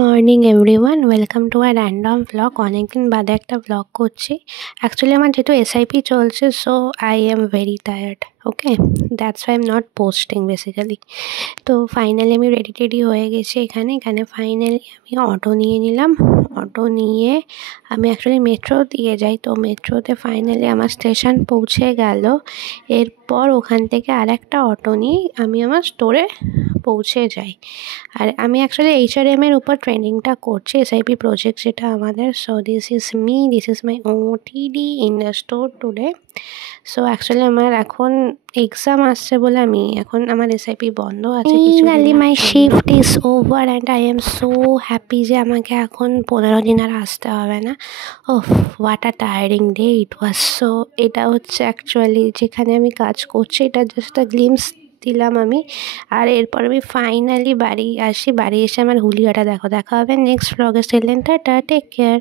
Morning everyone, welcome to our random blog. অনেকদিন বাদে একটা ব্লগ করছি। অ্যাকচুয়ালি আমার যেহেতু এসআইপি চলছে, so I am very tired. Okay, that's why am not posting basically. তো ফাইনালি আমি রেডি টেডি হয়ে গেছি। এখানে ফাইনালি আমি অটো নিয়ে নিলাম। অটো নিয়ে আমি অ্যাকচুয়ালি মেট্রো দিয়ে যাই, তো মেট্রোতে ফাইনালি আমার স্টেশন পৌঁছে গেল। এরপর ওখান থেকে আর একটা অটো নিয়ে আমি আমার স্টোরে পৌঁছে যাই। আর আমি অ্যাকচুয়ালি এইচআরএমের উপর ট্রেনিংটা করছি, এসআইপি প্রজেক্ট যেটা আমাদের। So this is my OTD in the store today. So actually আমার এখন এক্সাম আসছে বলে এখন আমার এসআইপি বন্ধ আছে। Finally my shift is over and I am so happy যে আমাকে এখন 15 দিন আর আসতে হবে না। Oh, what a tiring day it was. So এটা হচ্ছে অ্যাকচুয়ালি যেখানে আমি কাজ করছি, এটা জাস্ট আ গ্লিমস দিলাম আমি। আর এরপর আমি ফাইনালি বাড়ি আসি। বাড়ি এসে আমার হুলিয়াটা দেখা হবে নেক্সট ব্লগে। Till then tata, take care.